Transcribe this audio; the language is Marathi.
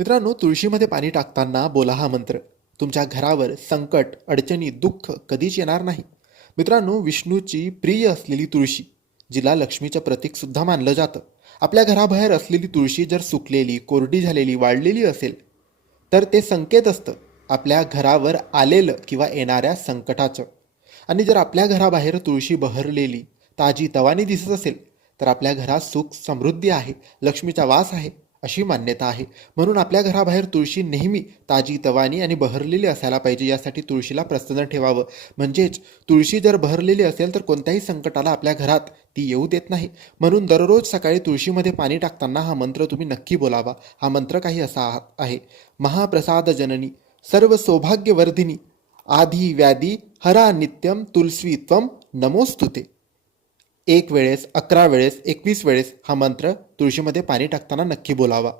मित्रांनो, तुळशीमध्ये पाणी टाकताना बोला हा मंत्र. तुमच्या घरावर संकट, अडचणी, दुःख कधीच येणार नाही. मित्रांनो, विष्णूची प्रिय असलेली तुळशी, जिला लक्ष्मीचं प्रतीक सुद्धा मानलं जातं. आपल्या घराबाहेर असलेली तुळशी जर सुकलेली, कोरडी झालेली, वाळलेली असेल, तर ते संकेत असतं आपल्या घरावर आलेलं किंवा येणाऱ्या संकटाचं. आणि जर आपल्या घराबाहेर तुळशी बहरलेली, ताजी तवानी दिसत असेल, तर आपल्या घरात सुख समृद्धी आहे, लक्ष्मीचा वास आहे, अशी मान्यता आहे. म्हणून आपल्या घराबाहेर तुळशी नेहमी ताजी तवानी आणि बहरलेली असायला पाहिजे. यासाठी तुळशीला प्रसन्न ठेवावं. म्हणजेच तुळशी जर बहरलेली असेल तर कोणत्याही संकटाला आपल्या घरात ती येऊ देत नाही. म्हणून दररोज सकाळी तुळशीमध्ये पाणी टाकताना हा मंत्र तुम्ही नक्की बोलावा. हा मंत्र काही असा आहे: महाप्रसाद जननी, सर्व सौभाग्यवर्धिनी, आधी व्याधी हरा नित्यम तुलसी त्वम नमोस्तुते. 1 वेळेस, 11 वेळेस, 21 वेळेस हा मंत्र तुळशीमध्ये पाणी टाकताना नक्की बोलावा.